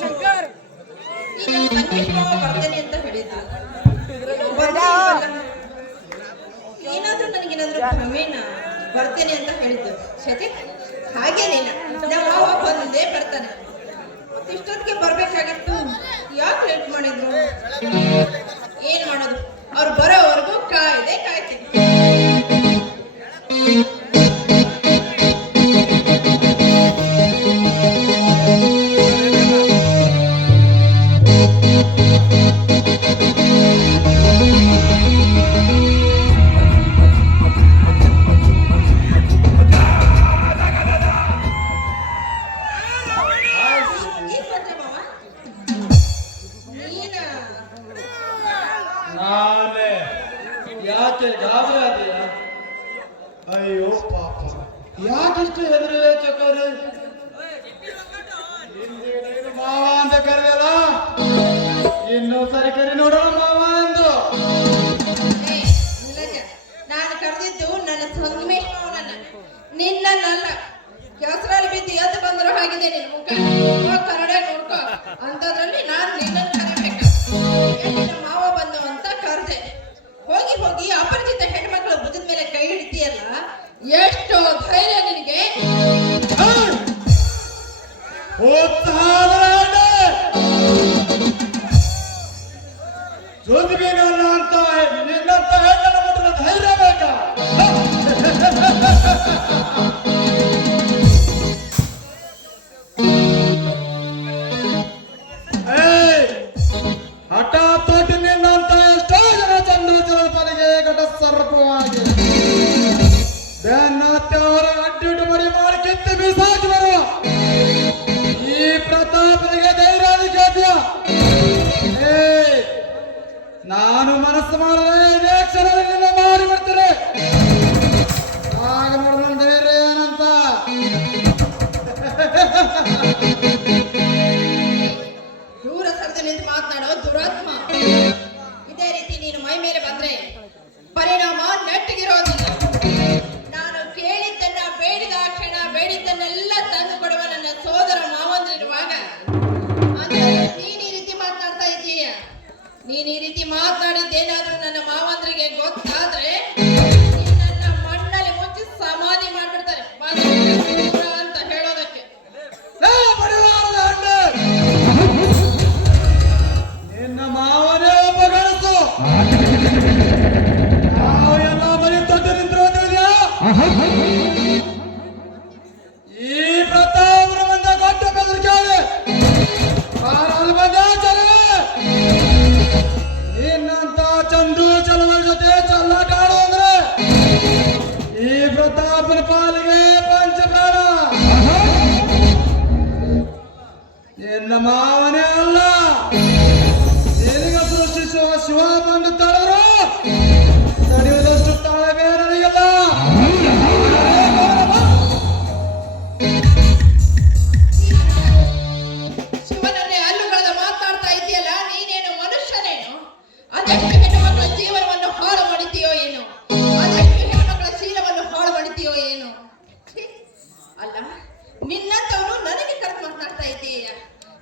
ಶಂಕರ್ ಬರ್ತೇನೆ ಅಂತ ಹೇಳಿದ್ರು. ಏನಾದ್ರೂ ನನಗೇನಾದ್ರೂ ಭ್ರಮೇನ ಬರ್ತೇನೆ ಅಂತ ಹೇಳಿದ್ದು ಸತಿ ಹಾಗೇನೇನ ನಾವು ಬಂದೇ ಬರ್ತಾನೆ. ಇಷ್ಟೊತ್ತಿಗೆ ಬರ್ಬೇಕಾಗಿತ್ತು, ಯಾಕೆ ಲೇಟ್ ಮಾಡಿದ್ರು? ಏನ್ ಮಾಡೋದು, ಅವ್ರು ಬರೋವರೆಗೂ ಕಾಯ್ತೀನಿ. ಯಾಕೆ ಗಾಬರಿ ಆದೆಯಾ? ಅಯ್ಯೋ ಪಾಪ, ಯಾಕಿಷ್ಟು ಹೆದರಿವೆ ಚಕೋರಿ? ಮಾವ ಅಂತ ಕರೆದಲ್ಲ, ಇನ್ನೂ ಸರಿ ಕರಿ ನೋಡೋಣ ಮಾವ ಎಂದು. ನಾನು ಕರೆದಿದ್ದು ನನ್ನ ಸಂಗಮೇಶ್ ಮಾವನನ್ನ, ನಿನ್ನನ್ನಲ್ಲ. ಕೆಸರಲ್ಲಿ ಬಿದ್ದು ಎದ್ದು ಬಂದರೂ ಆಗಿದೆ ನಿನ್ ಮುಖ. ಕನ್ನಡ ನೋಡ್ಕೋ ಅಂತದ್ರಲ್ಲಿ ನಾನು ನಿನ್ನನ್ನು ಕರಿಬೇಕು. ಮಾವ ಬಂದು ಅಂತ ಕರೆದೆ. ಹೋಗಿ ಅಪರಿಚಿತ ಹೆಣ್ಮಕ್ಳು ಭುಜದ ಮೇಲೆ ಕೈ ಹಿಡಿತೀಯಲ್ಲ, ಎಷ್ಟು ಧೈರ್ಯ ನಿನಗೆ? ಜೋತಿಬೀಗಲ್ಲ ಅಂತ ನಿನ್ನಂತ ಹೆಣ್ಣನ್ನು ಮುಟ್ಟಲು ಧೈರ್ಯ ಬೇಕಾ? ಹಠಾತ್ ನಿನ್ನಂತ ಎಷ್ಟೋ ಜನ ಚಂದ್ರಚಲಪನಿಗೆ ಘಟ ಸರ್ಪವಾಗಿ ಬೆನ್ನತ್ತವರ ಅಡ್ಡಿಟ್ಟು ಮಡಿ ಮಾಡಿ ಕಿತ್ತು ಬೀಸಾಕಿ ಬರುವ ಈ ಪ್ರತಾಪನಿಗೆ ಧೈರ್ಯ ಅದಕ್ಕೆ. ನಾನು ಮನಸ್ಸು ಮಾಡಿದ್ರೆ ಇದೇ ಕ್ಷಣದಲ್ಲಿ ನಿನ್ನ ಮಾಡಿ ಬಿಡ್ತೇನೆ. ಆಗ ನೋಡಿದ ಧೈರ್ಯ ಏನಂತ. ದೂರ ಸರಿದು ನಿಂತು ಮಾತನಾಡೋ ದುರಾತ್ಮ. ಇದೇ ರೀತಿ ನೀನು ಮೈ ಮೇಲೆ ಬಂದ್ರೆ ಪರಿಣಾಮ ನೆಟ್ಟಿಗಿರೋದಿಲ್ಲ. ನಾನು ಕೇಳಿದ್ದನ್ನ ಬೇಡಿದ ಕ್ಷಣ ಬೇಡಿದ್ದನ್ನೆಲ್ಲ ತಂದು ಕೊಡುವ ನನ್ನ ಸೋದರ ಮಾವಂದ್ರಿರುವಾಗ ನೀನ್ ಈ ರೀತಿ ಮಾತನಾಡ್ತಾ ಇದ್ದೀಯ. ನೀನ್ ಈ ರೀತಿ ಮಾತನಾಡಿದ್ದೇನಾದ್ರೂ ನನ್ನ ಮಾವಂದ್ರಿಗೆ ಗೊತ್ತಾದ್ರೆ ನನ್ನ ಮಣ್ಣಲ್ಲಿ ಮುಚ್ಚಿ ಸಮಾಧಿ ಮಾಡ್ಬಿಡ್ತಾರೆ ಅಂತ ಹೇಳೋದಕ್ಕೆ. ನಿನ್ನ ಮಾವನೇ ಒಬ್ಬ ಗಣಸು. ನಾವು ಎಲ್ಲ ಬರೀ ದೊಡ್ಡ ನಿಂತಿರೋದಿಲ್ಲ. ಈ ಪ್ರತಾಪನ ಬಂದ ಕೊಟ್ಟ ಬೆದರಿಕೆ ಬಾರಲ್ಲಿ ಬಂದ ಚಲವೆ. ನಿನ್ನಂತ ಚಂದು ಚಲವರ ಜೊತೆ ಚಲ್ಲಾಟ ಆಡೋ ಅಂದ್ರೆ ಈ ಪ್ರತಾಪನ ಪಾಲಿಗೆ ಪಂಚಪ್ರಾಣ. ನಿನ್ನ ಮಾವನೇ ಅಲ್ಲ, ನಿನಗ ಸೃಷ್ಟಿಸುವ ಶಿವ ಬಂದು ತಡೆದ್ರು ತಡೆಯುವುದಷ್ಟು ತಾಳ್ಮೆ ನನಗಿಲ್ಲ. ಶಿವನನ್ನೇ ಹಲ್ಲುಗಳದ ಮಾತಾಡ್ತಾ ಇದೆಯಲ್ಲ, ನೀನೇನು ಮನುಷ್ಯನೇನು? ಅದೆಷ್ಟು ಹೆಣ್ಣುಮಕ್ಕಳ ಜೀವನವನ್ನು ಹಾಳು ಮಾಡಿದೆಯೋ ಏನು? ಅದೆಷ್ಟು ಹೆಣ್ಣುಮಕ್ಕಳ ಶೀಲವನ್ನು ಹಾಳು ಮಾಡಿದೆಯೋ ಏನು? ಅಲ್ಲ, ನಿನ್ನಂತವನು ನನಗೆ ಕರೆದು ಮಾತನಾಡ್ತಾ ಇದ್ದೀಯ.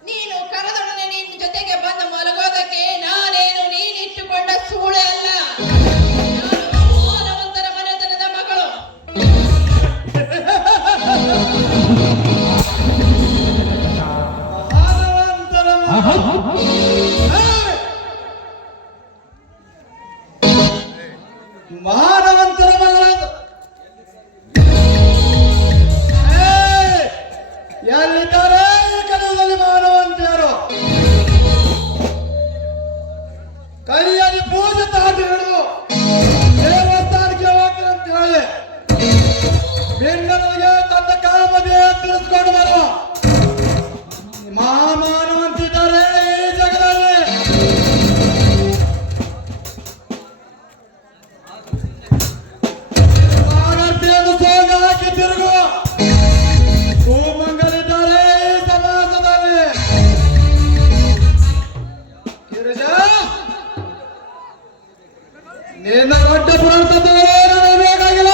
ನೀನು ಕರೆದೊಡನೆ ನಿನ್ನ ಜೊತೆಗೆ ಬಂದು ಮಲಗೋದಕ್ಕೆ ನಾನೇನು ನೀನಿಟ್ಟುಕೊಂಡ ಸೂಳೆ ಅಲ್ಲ. ಮಾನವಂತರ ಮನೆತನದ ಮಗಳು. ಮಾನವಂತರ ಮಗಳಂತ ಎಲ್ಲಿದ್ದಾರೆ ಈ ಕನ್ನಡದಲ್ಲಿ ಮಾನವಂತಿಯರು? ಕೈಯಲ್ಲಿ ಪೂಜೆ ತಾಟಿ ಹಿಡಿದು ದೇವಸ್ಥಾನಕ್ಕೆ ಹೋಗ್ತೀನಿ ಅಂತ ಹೇಳಿ ಬೆಂಗಳೂರಿಗೆ ತನ್ನ ಕಾಮದೇ ತಿಳಿಸ್ಕೊಂಡು ಬರುವ ಮಾನವಂತಿದ್ದಾರೆ ಈ ಜಗದಲ್ಲಿ. ಸಾಗರ್ತಿಯನ್ನು ಸೋಗ ಹಾಕಿ ತಿರುಗುವ ಮಂಗಲಿದ್ದಾರೆ ಈ ಸಮಾಜದಲ್ಲಿ. ಗಿರಿಜಾ, ನಿನ್ನ ದೊಡ್ಡ ಪ್ರಾರ್ಥನೆ ಬೇಕಾಗಿಲ್ಲ.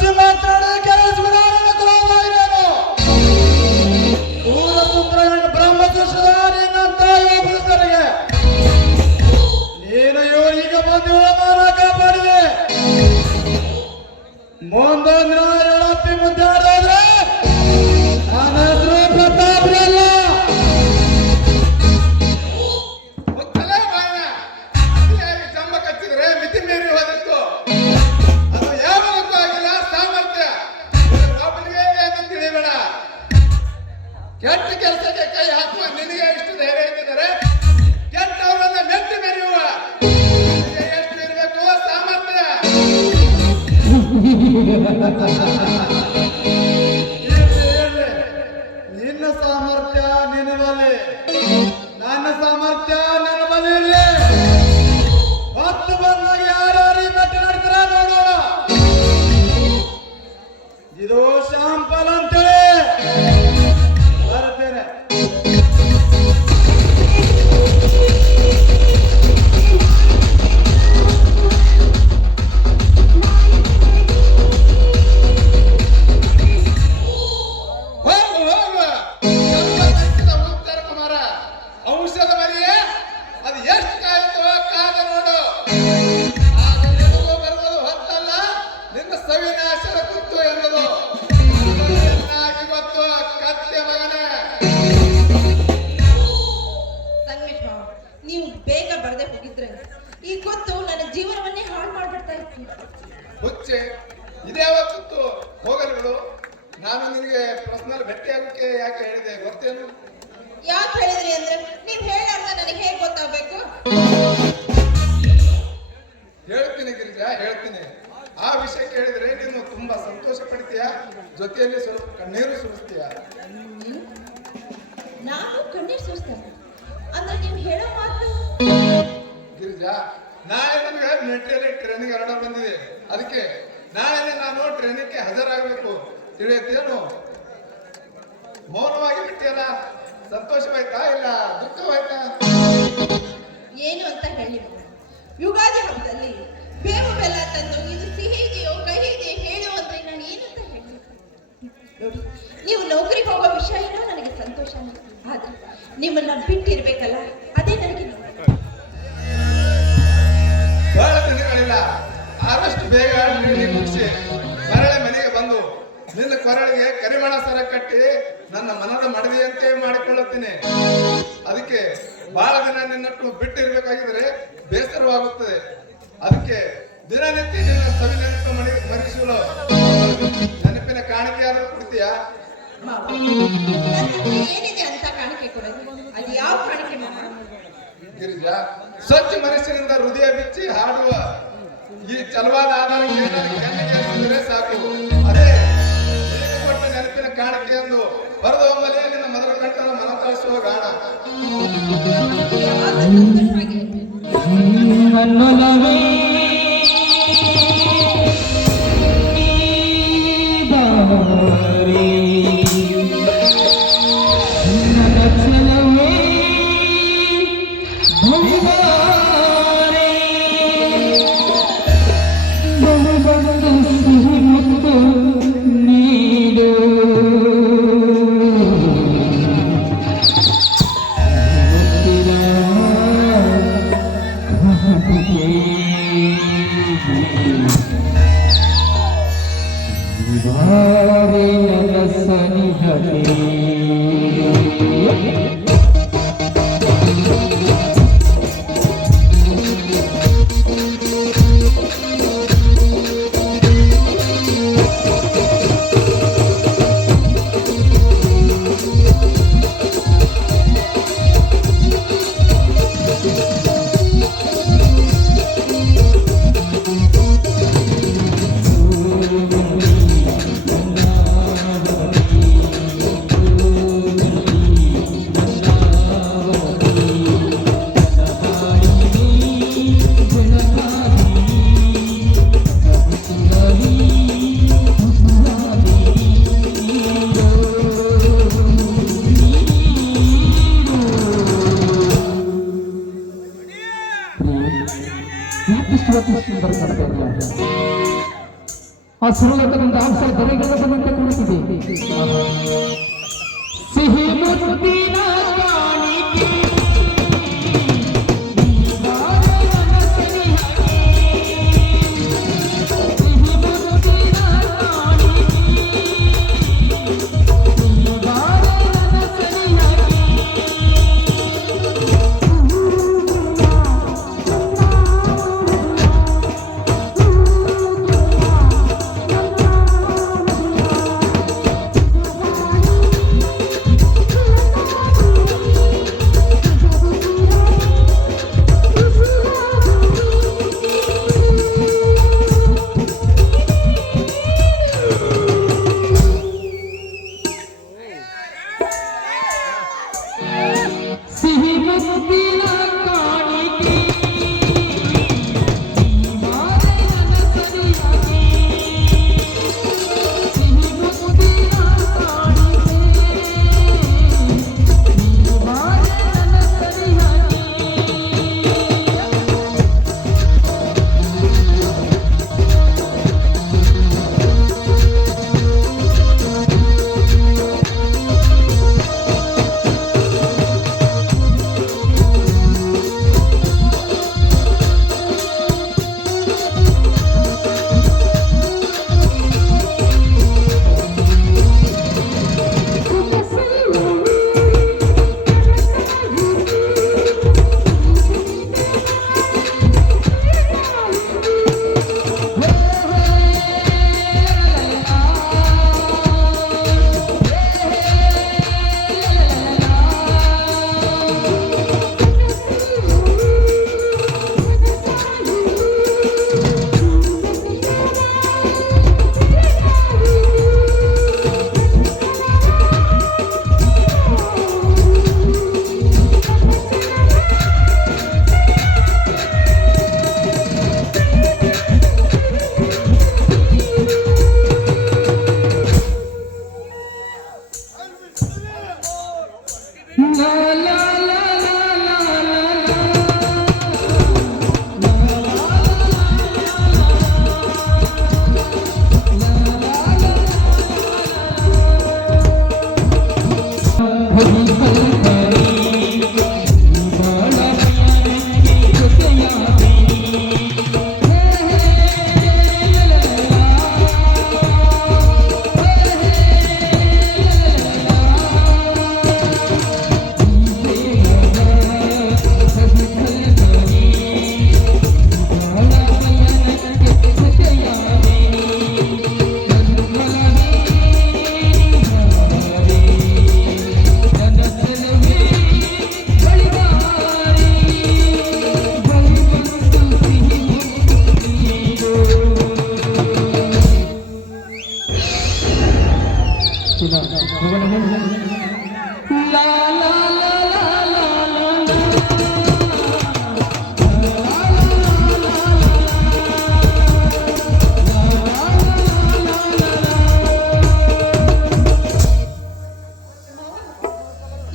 ಹೆಚ್ಚು ಮಾತಾಡಿ ಕೆಲಸ ಕ್ರೋಧವಾಗಿರೇನು ಸೂರಪುತ್ರ ಬ್ರಹ್ಮಸೂತ್ರಧಾರಿನಂತ ಯೋಗಿಸರಿಗೆ ನೀನು ಇವರಿಗೆ ಬಂದು ಮಾನ ಕಾಪಾಡಿದೆ. ಮುಂದೊಂದು ದಿನ ಹೇಳಪ್ಪಿ ಮುದ್ದೆ ಆಡೋದ್ರೆ ನನ್ನ ಹೆಸರು ಪ್ರತಾಪ್ರಲ್ಲ. ಮುತ್ತಲೇ ಬಾಯ ಅತಿಯಾಗಿ ಜಂಬ ಕಚ್ಚಿದ್ರೆ ಮಿತಿ ಮೀರಿ ಹೋದಿತ್ತು. ಅದು ಯಾವತ್ತೂ ಆಗಿಲ್ಲ ಸಾಮರ್ಥ್ಯ ಒಬ್ಬನಿಗೆ ಅಂತ ತಿಳಿಬೇಡ. ಕೆಟ್ಟ ಕೆಲಸಕ್ಕೆ ಕೈ ಹಾಕುವ ನಿನಗೆ ಎಷ್ಟು ಧೈರ್ಯ ಇದ್ದಿದ್ದಾರೆ ಕೆಟ್ಟವರನ್ನ ಮೆಟ್ಟಿ ಮೆರೆಯುವ ನಿನಗೆ ಎಷ್ಟು ಇರಬೇಕು ಸಾಮರ್ಥ್ಯ. ಇರ್ಲಿ. ನಿನ್ನ ಸಾಮರ್ಥ್ಯ ನಿನ್ನ ಬಲಿ, ನನ್ನ ಸಾಮರ್ಥ್ಯ ನನ್ನ ಬಲಿ ಇರ್ಲಿ. ಹೊತ್ತು ಬಂದಾಗ ಯಾರ್ಯಾರು ಈ ಮೆಟ್ಟಿ ನಡ್ತಾರ ನೋಡೋಣ. ಇದು ಶಾಂಪಲ್ ಅಂತೇಳಿ ಬರ್ತೇನೆ. ಹೋಗು ಹೋಗು ಜಂಬ ಕಚ್ಚಿದ ಉತ್ತರ ಕುಮಾರ ಔಷಧ ಮರಿಯೇ ಅದು ಎಷ್ಟು ಕಾಯುತ್ತೋ ಕಾದ ನೋಡು. ಆಗ ನಿನಗೂ ಬರುವುದು ಹೊತ್ತಲ್ಲ ನಿನ್ನ ಸವಿನಾಶದ ಕುತ್ತು ಎನ್ನುವುದು ಚೆನ್ನಾಗಿ ಗೊತ್ತು ಕತ್ತೆ ಮಗನೇ. ಸಂಗಮೇಶ್ ಮಾವ, ನೀವು ಬೇಗ ಬರದೆ ಹೋಗಿದ್ರೆ ಈ ಗೊತ್ತು ನನ್ನ ಜೀವನವನ್ನೇ ಹಾಳು ಮಾಡ್ಬಿಡ್ತಾ ಇತ್ತು. ಹುಚ್ಚೆ ಇದ್ಯಾವ ಕುತ್ತು ಹೋಗಲು ಬಿಡು. ನಾನು ನಿನಗೆ ಪರ್ಸನಲ್ ಭೇಟಿಯಾಗಕ್ಕೆ ಯಾಕೆ ಹೇಳಿದೆ ಗೊತ್ತೇನು? ಯಾಕೆ ಹೇಳಿದ್ರಿ ಅಂದ್ರೆ ನೀವ್ ಹೇಳಾರ್ದ ನನಗೆ ಹೇಗೆ ಗೊತ್ತಾಗ್ಬೇಕು? ಹೇಳ್ತೀನಿ ಗಿರಿಜಾ ಹೇಳ್ತೀನಿ. ಆ ವಿಷಯ ಕೇಳಿದ್ರೆ ನೀನು ತುಂಬಾ ಸಂತೋಷ ಪಡ್ತೀಯ, ಜೊತೆಯಲ್ಲಿ ಸ್ವಲ್ಪ ಕಣ್ಣೀರು ಸುರಿಸ್ತೀಯ. ನಾನು ಕಣ್ಣೀರ್ ಸುರಿಸ್ತೇನೆ ಅಂದ್ರೆ ನೀವು ಹೇಳೋ ಮಾತು. ಗಿರಿಜಾ ನಾಳೆ ನನಗೆ ಮಿಲಿಟರಿಯಲ್ಲಿ ಟ್ರೈನಿಂಗ್ ಆರ್ಡರ್ ಬಂದಿದೆ. ಅದಕ್ಕೆ ನಾಳೆ ನಾನು ಟ್ರೈನಿಂಗ್ಗೆ ಹಾಜರಾಗಬೇಕು. ತಿಳಿಯುತ್ತೇನು? ಮೌನವಾಗಿ ಬಿಟ್ಟಿಯಲ್ಲ, ಸಂತೋಷವಾಯ್ತಾ ಇಲ್ಲ ದುಃಖವಾಯ್ತಾ? ಏನು ಅಂತ ಹೇಳಿ ಮಾವ. ಯುಗಾದಿ ಹಬ್ಬದಲ್ಲಿ ಬೇವು ಬೆಲ್ಲ ತಂದು ಇದು ಸಿಹಿದೆಯೋ ಕಹಿದೆಯೋ ಹೇಳು ಅಂದ್ರೆ ನಾನು ಏನಂತ ಹೇಳಿ ನೋಡಿ. ನೀವು ನೌಕರಿಗೆ ಹೋಗೋ ವಿಷಯ ಏನೋ ನನಗೆ ಸಂತೋಷ, ಆದ್ರೆ ನಿಮ್ಮನ್ನ ಬಿಟ್ಟಿರ್ಬೇಕಲ್ಲ ಅದೇ ನನಗೆ ನೋವು. ಬಹಳ ದಿನಗಳಿಲ್ಲ, ಆದಷ್ಟು ಬೇಗ ಟ್ರೈನಿಂಗ್ ಮುಗಿಸಿ ಮರಳಿ ಮನೆಗೆ ಬಂದು ನಿನ್ನ ಕೊರಳಿಗೆ ಕರಿಮಣ ಸರ ಕಟ್ಟಿ ನನ್ನ ಮನದ ಮಡದಿಯಂತೆ ಮಾಡಿಕೊಳ್ಳುತ್ತೇನೆ. ಅದಕ್ಕೆ ಬಹಳ ದಿನ ನಿನ್ನಟ್ಟು ಬಿಟ್ಟಿರ್ಬೇಕಾಗಿದ್ರೆ ಬೇಸರವಾಗುತ್ತದೆ. ಅದಕ್ಕೆ ದಿನನಿತ್ಯ ನಿನ್ನ ಸವಿ ನೆನಪು ಮರಿಸಲು ನೆನಪಿನ ಕಾಣಿಕೆಯಾದರೂ ಕೊಡ್ತೀಯಾ? ಮಾವ, ನನ್ನ ಹತ್ರ ಏನಿದೆ ಅಂತ ಕಾಣಿಕೆ ಕೊಡೋದು? ಅದು ಯಾವ ಕಾಣಿಕೆ ಮಾವ? ಗಿರಿಜಾ, ಸ್ವಚ್ಛ ಮನಸ್ಸಿನಿಂದ ಹೃದಯ ಬಿಚ್ಚಿ ಹಾಡುವ ಈ ಚಲವಾದ ಆಧಾರಕ್ಕೆ ಕೆನ್ನೆಗೆ ಸಾಕು. ಅದೇ ನೀನು ಕೊಟ್ಟ ನೆನಪಿನ ಕಾಣಿಕೆ ಎಂದು ಬರೆದ ಒಮ್ಮಲೆ ನಿನ್ನ ಮೊದಲ ಕಂಠನ ಮನ ಕಳಿಸುವ ಗಾಣ. ಯಾವಾಗ ಸಂತೋಷವಾಗಿರುತ್ತೆ. ಆ ಸುರಲೋಕದಿಂದ ಅವಸರ ದರೆಗಳ ಬಂದಂತೆ ಕುಳಿತಿದೆ. ಸಿಹಿ ಮುತ್ತಿನ ಕಾಣಿಕೆ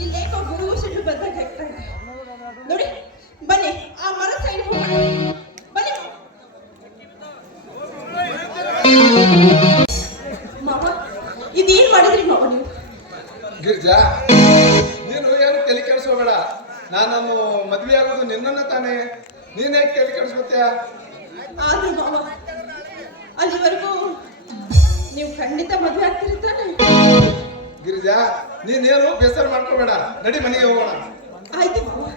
ಇಲ್ಲೇಕೋ ಗುಡುಗು ಸಿಟ್ಟು ಬಂದಾಗ ಆಗ್ತಾ ಇದೆ. ನೋಡಿ ಬನ್ನಿ ಆ ಮರ ಸೈಡ್ ಹೋಗೋಣ. ಬನ್ನಿ ಮಾವ, ಇದೇನ್ ಮಾಡಿದ್ರಿ ಮಾವ ನೀವು? ಗಿರ್ಜಾ, ನೀನು ಏನು ತಲೆ ಕೆಡಿಸ್ಕೋಬೇಡ. ನಾನು ಮದ್ವೆ ಆಗೋದು ನಿನ್ನನ್ನ ತಾನೇ, ನೀನ್ ಹೇಗೆ ತಲೆ ಕೆಡಿಸ್ಕೊತೀಯ? ಆದ್ರೆ ಮಾವ, ಅಲ್ಲಿವರೆಗೂ ನೀವು ಖಂಡಿತ ಮದುವೆ ಆಗ್ತಿರ್ತಾನೆ. ಗಿರಿಜಾ, ನೀನೇನು ಬೇಸರ ಮಾಡ್ಕೋಬೇಡ, ನಡಿ ಮನೆಗೆ ಹೋಗೋಣ. ಆಯ್ತು ಮಾವ.